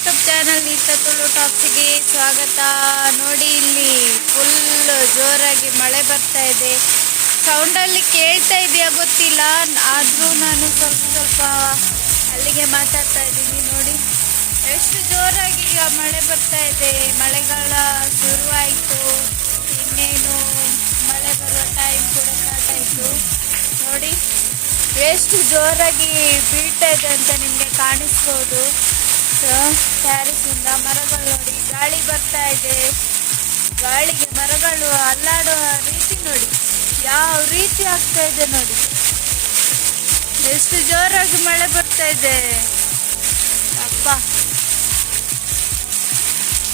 YouTube channel ನೀತ Tulu ಟಾಪ್ಸಿಗೆ ಸ್ವಾಗತ. ನೋಡಿ ಇಲ್ಲಿ ಫುಲ್ ಜೋರಾಗಿ ಮಳೆ ಬರ್ತಾ ಇದೆ. ಸೌಂಡಲ್ಲಿ ಕೇಳ್ತಾ ಇದೆಯಾ ಗೊತ್ತಿಲ್ಲ. ಆದರೂ ನಾನು ಸ್ವಲ್ಪ ಸ್ವಲ್ಪ ಅಲ್ಲಿಗೆ ಮಾತಾಡ್ತಾ ಇದ್ದೀನಿ ನೋಡಿ. ಎಷ್ಟು ಜೋರಾಗಿ ಈಗ ಮಳೆ ಬರ್ತಾ ಇದೆ. ಮಳೆಗಾಲ ಶುರುವಾಯಿತು. ಇನ್ನೇನು ಮಳೆ ಬರುವ ಟೈಮ್ ಕೂಡ ಸ್ಟಾರ್ಟ್ ಆಯಿತು ನೋಡಿ, ಎಷ್ಟು ಜೋರಾಗಿ ಬೀಳ್ತಾ ಇದೆ ಅಂತ ನಿಮಗೆ ಕಾಣಿಸ್ಬೋದು. ಪ್ಯಾರಿಸಿಂದ ಮರಗಳು ನೋಡಿ, ಗಾಳಿ ಬರ್ತಾ ಇದೆ. ಗಾಳಿಗೆ ಮರಗಳು ಅಲ್ಲಾಡುವ ರೀತಿ ನೋಡಿ, ಯಾವ ರೀತಿ ಆಗ್ತಾ ಇದೆ ನೋಡಿ. ಎಷ್ಟು ಜೋರಾಗಿ ಮಳೆ ಬರ್ತಾ ಇದೆ. ಅಪ್ಪ.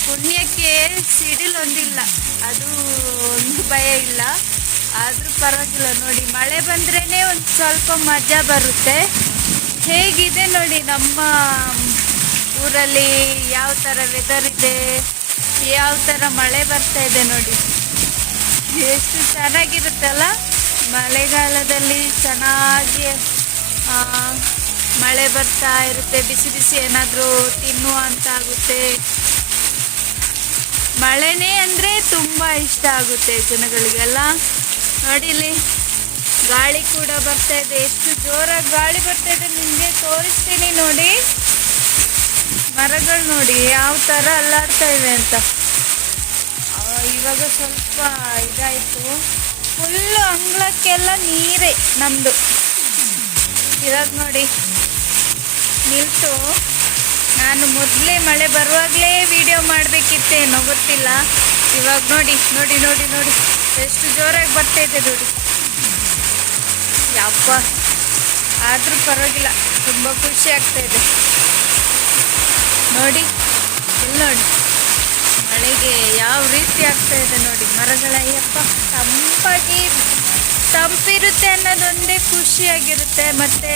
ಪುಣ್ಯಕ್ಕೆ ಸಿಡಿಲ್ ಒಂದಿಲ್ಲ ಅದು ಒಂದು ಭಯ ಇಲ್ಲ. ಆದರೂ ಪರವಾಗಿಲ್ಲ ನೋಡಿ, ಮಳೆ ಬಂದ್ರೇ ಒಂದು ಸ್ವಲ್ಪ ಮಜಾ ಬರುತ್ತೆ. ಹೇಗಿದೆ ನೋಡಿ ನಮ್ಮ ಊರಲ್ಲಿ ಯಾವ ಥರ ವೆದರ್ ಇದೆ, ಯಾವ ಥರ ಮಳೆ ಬರ್ತಾ ಇದೆ ನೋಡಿ. ಎಷ್ಟು ಚೆನ್ನಾಗಿರುತ್ತಲ್ಲ? ಮಳೆಗಾಲದಲ್ಲಿ ಚೆನ್ನಾಗಿ ಮಳೆ ಬರ್ತಾ ಇರುತ್ತೆ, ಬಿಸಿ ಬಿಸಿ ಏನಾದರೂ ತಿನ್ನುವ ಅಂತ ಆಗುತ್ತೆ. ಮಳೆನೇ ಅಂದರೆ ತುಂಬ ಇಷ್ಟ ಆಗುತ್ತೆ ಜನಗಳಿಗೆಲ್ಲ. ನೋಡಿಲಿ ಗಾಳಿ ಕೂಡ ಬರ್ತಾ ಇದೆ. ಎಷ್ಟು ಜೋರಾಗಿ ಗಾಳಿ ಬರ್ತಾ ಇದೆ ನಿಮಗೆ ತೋರಿಸ್ತೀನಿ ನೋಡಿ. ಮರಗಳು ನೋಡಿ ಯಾವ ಥರ ಅಲ್ಲಾಡ್ತಾ ಇವೆ ಅಂತ. ಇವಾಗ ಸ್ವಲ್ಪ ಇದಾಯಿತು. ಫುಲ್ಲು ಅಂಗಳಕ್ಕೆಲ್ಲ ನೀರೇ ನಮ್ಮದು ಇವಾಗ ನೋಡಿ, ನಿಲ್ತು. ನಾನು ಮೊದಲೇ ಮಳೆ ಬರುವಾಗಲೇ ವಿಡಿಯೋ ಮಾಡಬೇಕಿತ್ತೇನೋ ಗೊತ್ತಿಲ್ಲ. ಇವಾಗ ನೋಡಿ ನೋಡಿ ನೋಡಿ ನೋಡಿ. ಎಷ್ಟು ಜೋರಾಗಿ ಬರ್ತಾ ಇದೆ ನೋಡಿ. ಯಪ್ಪ. ಆದರೂ ಪರವಾಗಿಲ್ಲ. ತುಂಬ ಖುಷಿ ಆಗ್ತಾ ಇದೆ. ನೋಡಿ, ಇಲ್ಲಿ ನೋಡಿ. ಮಳೆಗೆ ಯಾವ ರೀತಿ ಆಗ್ತಾ ಇದೆ ನೋಡಿ. ಮರಗಳ ಅಯ್ಯಪ್ಪ ತಂಪಾಗಿ ತಂಪಿರುತ್ತೆ ಅನ್ನೋದೊಂದೇ ಖುಷಿಯಾಗಿರುತ್ತೆ. ಮತ್ತು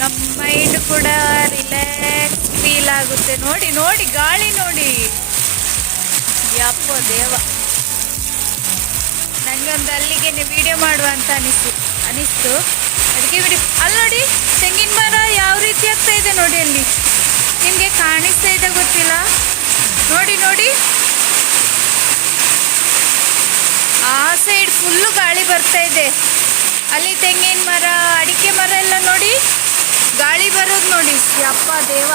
ನಮ್ಮ ಮೈಂಡ್ ಕೂಡ ರಿಲ್ಯಾಕ್ಸ್ ಫೀಲ್ ಆಗುತ್ತೆ. ನೋಡಿ ನೋಡಿ, ಗಾಳಿ ನೋಡಿ. ಯಪ್ಪ ದೇವ. ನನಗೆ ಒಂದು ಅಲ್ಲಿಗೆ ವಿಡಿಯೋ ಮಾಡುವ ಅಂತ ಅನಿಸ್ತು ಅನಿಸ್ತು. ಅದಕ್ಕೆ ಬಿಡಿ. ಅಲ್ಲಿ ನೋಡಿ, ತೆಂಗಿನ ಮರ ಯಾವ ರೀತಿ ಆಗ್ತಾ ಇದೆ ನೋಡಿ ಅಲ್ಲಿ. ನಿಮಗೆ ಕಾಣಿಸ್ತಾ ಇದೆ ಗೊತ್ತಿಲ್ಲ? ನೋಡಿ ನೋಡಿ. ಆ ಸೈಡ್ ಫುಲ್ಲು ಗಾಳಿ ಬರ್ತಾ ಇದೆ. ಅಲ್ಲಿ ತೆಂಗಿನ ಮರ, ಅಡಿಕೆ ಮರ ಎಲ್ಲ ನೋಡಿ. ಗಾಳಿ ಬರೋದು ನೋಡಿ. ಯಪ್ಪ ದೇವ.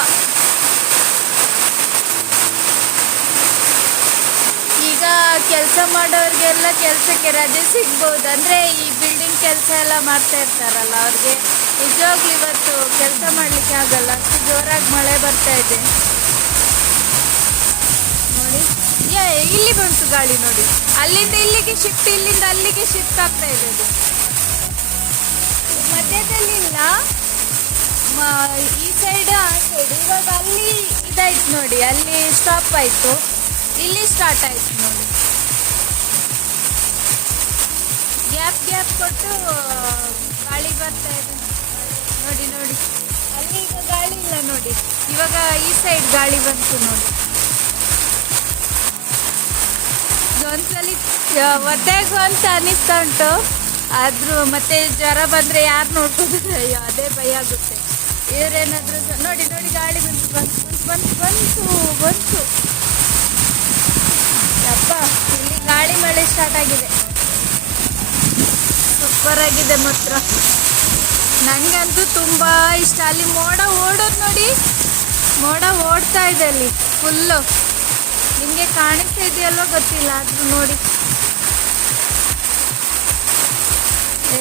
ಈಗ ಕೆಲಸ ಮಾಡೋರಿಗೆಲ್ಲ ಕೆಲಸಕ್ಕೆ ರಜೆ ಸಿಗ್ಬೋದು. ಅಂದರೆ ಈ ಬಿಲ್ಡಿಂಗ್ ಕೆಲಸ ಎಲ್ಲ ಮಾಡ್ತಾ ಇರ್ತಾರಲ್ಲ, ಅವ್ರಿಗೆ ನಿಜವಾಗ್ಲೂ ಇವತ್ತು ಕೆಲಸ ಮಾಡಲಿಕ್ಕೆ ಆಗಲ್ಲ. ಅಷ್ಟು ಜೋರಾಗಿ ಮಳೆ ಬರ್ತಾ ಇದೆ. ನೋಡಿ. ಇಲ್ಲಿ ಬಂತು ಗಾಳಿ ನೋಡಿ. ಅಲ್ಲಿಂದ ಇಲ್ಲಿಗೆ ಶಿಫ್ಟ್ ಇಲ್ಲಿಂದ ಅಲ್ಲಿಗೆ ಶಿಫ್ಟ್ ಆಗ್ತಾ ಇದೆ ಮಧ್ಯದಲ್ಲಿ ಇಲ್ಲ ಮ- ಈ ಸೈಡ್ ಆ ಸೈಡ್ ಇವಾಗ ಅಲ್ಲಿ ಇದಾಯ್ತು ನೋಡಿ. ಅಲ್ಲಿ ಸ್ಟಾಪ್ ಆಯ್ತು. ಇಲ್ಲಿ ಸ್ಟಾರ್ಟ್ ಆಯ್ತು ನೋಡಿ. ಗ್ಯಾಪ್ ಗ್ಯಾಪ್ ಕೊಟ್ಟು ಗಾಳಿ ಬರ್ತಾ ಇದೆ. ನೋಡಿ ನೋಡಿ. ಅಲ್ಲಿ ಈಗ ಗಾಳಿ ಇಲ್ಲ ನೋಡಿ. ಇವಾಗ ಈ ಸೈಡ್ ಗಾಳಿ ಬಂತು ನೋಡಿ. ಒಂದ್ಸಲಿ ಒದ್ದಾಗು ಅಂತ ಅನಿಸ್ತಾ ಉಂಟು. ಆದ್ರೂ ಮತ್ತೆ ಜ್ವರ ಬಂದ್ರೆ ಯಾರು ನೋಡ್ಕೋತಾರೆ? ಅಯ್ಯೋ, ಅದೇ ಭಯ ಆಗುತ್ತೆ. ಇವ್ರೇನಾದ್ರೂ ನೋಡಿ ನೋಡಿ, ಗಾಳಿ ಬಂತು ಬಂತು ಬಂತು ಬಂತು ಬಂತು ಇಲ್ಲಿ ಗಾಳಿ ಮಳೆ ಸ್ಟಾರ್ಟ್ ಆಗಿದೆ. ಸೂಪರ್ ಆಗಿದೆ ಮಾತ್ರ. ನನಗಂತೂ ತುಂಬ ಇಷ್ಟ. ಅಲ್ಲಿ ಮೋಡ ಓಡೋದು ನೋಡಿ, ಮೋಡ ಓಡ್ತಾ ಇದೆ ಅಲ್ಲಿ ಫುಲ್ಲು ನಿಮಗೆ ಕಾಣಿಸ್ತಾ ಇದೆಯಲ್ವೋ ಗೊತ್ತಿಲ್ಲ, ಆದ್ರೂ ನೋಡಿ.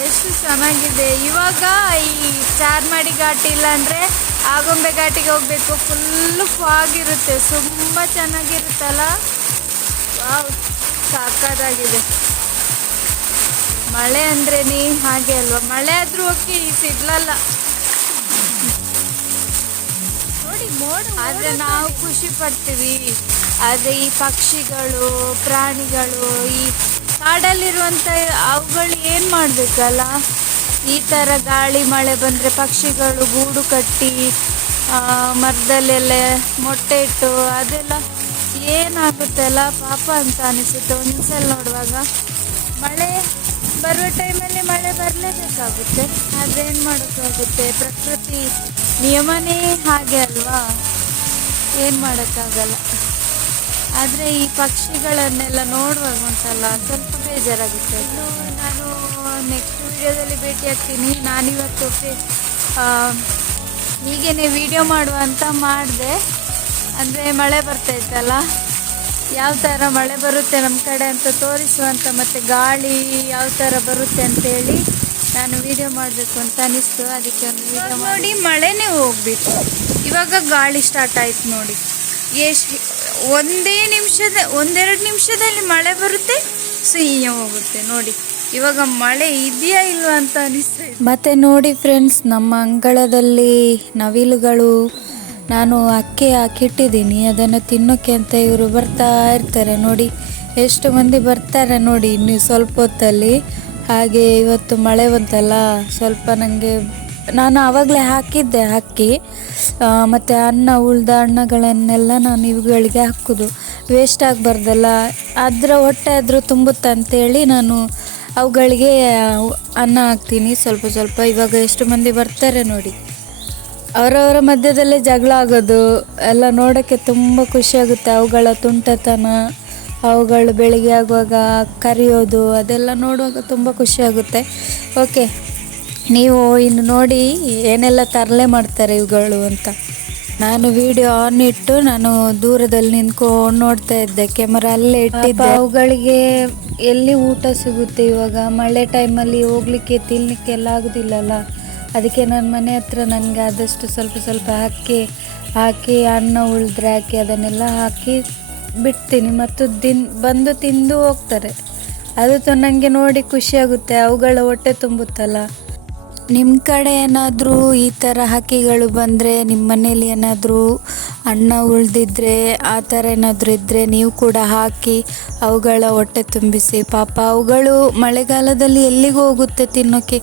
ಎಷ್ಟು ಚೆನ್ನಾಗಿದೆ. ಇವಾಗ ಈ ಚಾರ್ಮಾಡಿ ಘಾಟಿ ಇಲ್ಲ ಅಂದರೆ ಆಗೊಂಬೆ ಘಾಟಿಗೆ ಹೋಗ್ಬೇಕು. ಫುಲ್ಲು ಫಾಗ್ ಇರುತ್ತೆ. ತುಂಬ ಚೆನ್ನಾಗಿರುತ್ತಲ್ಲ? ಸಾಕಾಗಿದೆ ಮಳೆ ಅಂದ್ರೆ ನೀ ಹಾಗೆ ಅಲ್ವಾ? ಮಳೆ ಆದ್ರೂ ಓಕೆ ಈ ಸಿಡ್ಲಲ್ಲ ನೋಡಿ ಮೋಡ ಆದ್ರೆ ನಾವು ಖುಷಿ ಪಡ್ತೀವಿ. ಆದ್ರೆ ಈ ಪಕ್ಷಿಗಳು ಪ್ರಾಣಿಗಳು ಈ ಕಾಡಲ್ಲಿರುವಂತ ಅವುಗಳು ಏನ್ ಮಾಡ್ಬೇಕಲ್ಲ? ಈ ತರ ಗಾಳಿ ಮಳೆ ಬಂದ್ರೆ ಪಕ್ಷಿಗಳು ಗೂಡು ಕಟ್ಟಿ ಆ, ಮರದಲ್ಲೆಲ್ಲ ಮೊಟ್ಟೆ ಇಟ್ಟು ಅದೆಲ್ಲ ಏನಾಗುತ್ತೆ ಅಲ್ಲ ಪಾಪ ಅಂತ ಅನಿಸುತ್ತೆ. ಒಂದ್ಸಲ ನೋಡುವಾಗ ಮಳೆ ಬರುವ ಟೈಮಲ್ಲಿ ಮಳೆ ಬರಲೇಬೇಕಾಗುತ್ತೆ. ಆದರೆ ಏನು ಮಾಡೋಕ್ಕಾಗುತ್ತೆ ಪ್ರಕೃತಿ ನಿಯಮನೇ ಹಾಗೆ ಅಲ್ವಾ? ಏನು ಮಾಡೋಕ್ಕಾಗಲ್ಲ. ಆದರೆ ಈ ಪಕ್ಷಿಗಳನ್ನೆಲ್ಲ ನೋಡುವಾಗ ಒಂದ್ಸಲ ಸ್ವಲ್ಪ ಬೇಜಾರಾಗುತ್ತೆ. ಇನ್ನು ನಾನು ನೆಕ್ಸ್ಟ್ ವಿಡಿಯೋದಲ್ಲಿ ಭೇಟಿ ಆಗ್ತೀನಿ. ನಾನಿವತ್ತು ಹೀಗೇನೆ ವಿಡಿಯೋ ಮಾಡುವ ಅಂತ ಮಾಡಿದೆ. ಅಂದರೆ ಮಳೆ ಬರ್ತೈತಲ್ಲ ಯಾವ ಥರ ಮಳೆ ಬರುತ್ತೆ ನಮ್ಮ ಕಡೆ ಅಂತ ತೋರಿಸುವಂಥ ಮತ್ತು ಗಾಳಿ ಯಾವ ಥರ ಬರುತ್ತೆ ಅಂತೇಳಿ ನಾನು ವಿಡಿಯೋ ಮಾಡಬೇಕು ಅಂತ ಅನಿಸ್ತು ಅದಕ್ಕೆ ಒಂದು ವಿಡಿಯೋ ನೋಡಿ ಮಳೆನೇ ಹೋಗ್ಬಿಟ್ಟು. ಇವಾಗ ಗಾಳಿ ಸ್ಟಾರ್ಟ್ ಆಯಿತು ನೋಡಿ. ಎಷ್ಟು ಒಂದೇ ನಿಮಿಷದ ಒಂದೆರಡು ನಿಮಿಷದಲ್ಲಿ ಮಳೆ ಬರುತ್ತೆ ಸಿಹಿಯ ಹೋಗುತ್ತೆ ನೋಡಿ. ಇವಾಗ ಮಳೆ ಇದೆಯಾ ಇಲ್ವಾ ಅಂತ ಅನಿಸ್ತಾ ಮತ್ತೆ ನೋಡಿ ಫ್ರೆಂಡ್ಸ್ ನಮ್ಮ ಅಂಗಳದಲ್ಲಿ ನವಿಲುಗಳು ನಾನು ಅಕ್ಕಿ ಹಾಕಿಟ್ಟಿದ್ದೀನಿ, ಅದನ್ನು ತಿನ್ನೋಕ್ಕೆ ಅಂತ ಇವರು ಬರ್ತಾ ಇರ್ತಾರೆ ನೋಡಿ. ಎಷ್ಟು ಮಂದಿ ಬರ್ತಾರೆ ನೋಡಿ ನೀವು ಸ್ವಲ್ಪ ಹೊತ್ತಲ್ಲಿ. ಹಾಗೆ ಇವತ್ತು ಮಳೆ ಬಂತಲ್ಲ, ಸ್ವಲ್ಪ ನನಗೆ ನಾನು ಆವಾಗಲೇ ಹಾಕಿದ್ದೆ ಅಕ್ಕಿ. ಮತ್ತು ಅನ್ನ, ಉಳ್ದ ಅನ್ನಗಳನ್ನೆಲ್ಲ ನಾನು ಇವುಗಳಿಗೆ ಹಾಕೋದು. ವೇಸ್ಟ್ ಆಗಬಾರ್ದಲ್ಲ, ಅದರ ಹೊಟ್ಟೆ ಆದರೂ ತುಂಬುತ್ತೆ ಅಂತೇಳಿ ನಾನು ಅವುಗಳಿಗೆ ಅನ್ನ ಹಾಕ್ತೀನಿ ಸ್ವಲ್ಪ ಸ್ವಲ್ಪ. ಇವಾಗ ಎಷ್ಟು ಮಂದಿ ಬರ್ತಾರೆ ನೋಡಿ. ಅವರವರ ಮಧ್ಯದಲ್ಲೇ ಜಗಳ ಆಗೋದು ಎಲ್ಲ ನೋಡೋಕ್ಕೆ ತುಂಬ ಖುಷಿಯಾಗುತ್ತೆ ಅವುಗಳ ತುಂಟತನ ಅವುಗಳು ಬೆಳಿಗ್ಗೆ ಆಗುವಾಗ ಕರೆಯೋದು ಅದೆಲ್ಲ ನೋಡುವಾಗ ತುಂಬ ಖುಷಿಯಾಗುತ್ತೆ ಓಕೆ ನೀವು ಇನ್ನು ನೋಡಿ ಏನೆಲ್ಲ ತರಲೆ ಮಾಡ್ತಾರೆ ಇವುಗಳು ಅಂತ. ನಾನು ವಿಡಿಯೋ ಆನ್ ಇಟ್ಟು ನಾನು ದೂರದಲ್ಲಿ ನಿಂತ್ಕೊಂಡು ನೋಡ್ತಾ ಇದ್ದೆ ಕ್ಯಾಮರಾ ಅಲ್ಲೇ ಇಟ್ಟಿದ್ದೆ. ಅವುಗಳಿಗೆ ಎಲ್ಲಿ ಊಟ ಸಿಗುತ್ತೆ ಇವಾಗ? ಮಳೆ ಟೈಮಲ್ಲಿ ಹೋಗ್ಲಿಕ್ಕೆ ತಿನ್ನಲಿಕ್ಕೆಲ್ಲ ಆಗೋದಿಲ್ಲಲ್ಲ? ಅದಕ್ಕೆ ನನ್ನ ಮನೆ ಹತ್ರ ನನಗೆ ಆದಷ್ಟು ಸ್ವಲ್ಪ ಸ್ವಲ್ಪ ಹಾಕಿ ಹಾಕಿ, ಅನ್ನ ಉಳಿದ್ರೆ ಹಾಕಿ, ಅದನ್ನೆಲ್ಲ ಹಾಕಿ ಬಿಡ್ತೀನಿ. ಮತ್ತು ದಿನ ಬಂದು ತಿಂದು ಹೋಗ್ತಾರೆ. ಅದು ನನಗೆ ನೋಡಿ ಖುಷಿಯಾಗುತ್ತೆ ಅವುಗಳ ಹೊಟ್ಟೆ ತುಂಬುತ್ತಲ್ಲ. ನಿಮ್ಮ ಕಡೆ ಏನಾದರೂ ಈ ಥರ ಹಕ್ಕಿಗಳು ಬಂದರೆ ನಿಮ್ಮ ಮನೇಲಿ ಏನಾದರೂ ಅಣ್ಣ ಉಳಿದಿದ್ರೆ ಆ ಥರ ಏನಾದರೂ ಇದ್ದರೆ ನೀವು ಕೂಡ ಹಾಕಿ ಅವುಗಳ ಹೊಟ್ಟೆ ತುಂಬಿಸಿ. ಪಾಪ ಅವುಗಳು ಮಳೆಗಾಲದಲ್ಲಿ ಎಲ್ಲಿಗೂ ಹೋಗುತ್ತೆ ತಿನ್ನೋಕ್ಕೆ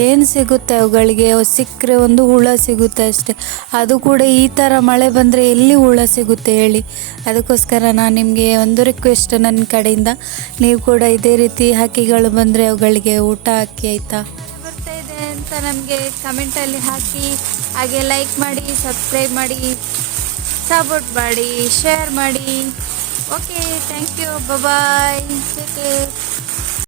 ಏನು ಸಿಗುತ್ತೆ ಅವುಗಳಿಗೆ? ಸಿಕ್ಕರೆ ಒಂದು ಹುಳ ಸಿಗುತ್ತೆ ಅಷ್ಟೆ. ಅದು ಕೂಡ ಈ ಥರ ಮಳೆ ಬಂದರೆ ಎಲ್ಲಿ ಹುಳ ಸಿಗುತ್ತೆ ಹೇಳಿ? ಅದಕ್ಕೋಸ್ಕರ ನಾನು ನಿಮಗೆ ಒಂದು ರಿಕ್ವೆಸ್ಟ್ ನನ್ನ ಕಡೆಯಿಂದ. ನೀವು ಕೂಡ ಇದೇ ರೀತಿ ಹಕ್ಕಿಗಳು ಬಂದರೆ ಅವುಗಳಿಗೆ ಊಟ ಹಾಕಿ ಆಯಿತಾ? ನಮಗೆ ಕಮೆಂಟಲ್ಲಿ ಹಾಕಿ, ಹಾಗೆ ಲೈಕ್ ಮಾಡಿ ಸಬ್ಸ್ಕ್ರೈಬ್ ಮಾಡಿ ಸಪೋರ್ಟ್ ಮಾಡಿ ಶೇರ್ ಮಾಡಿ. Okay thank you bye take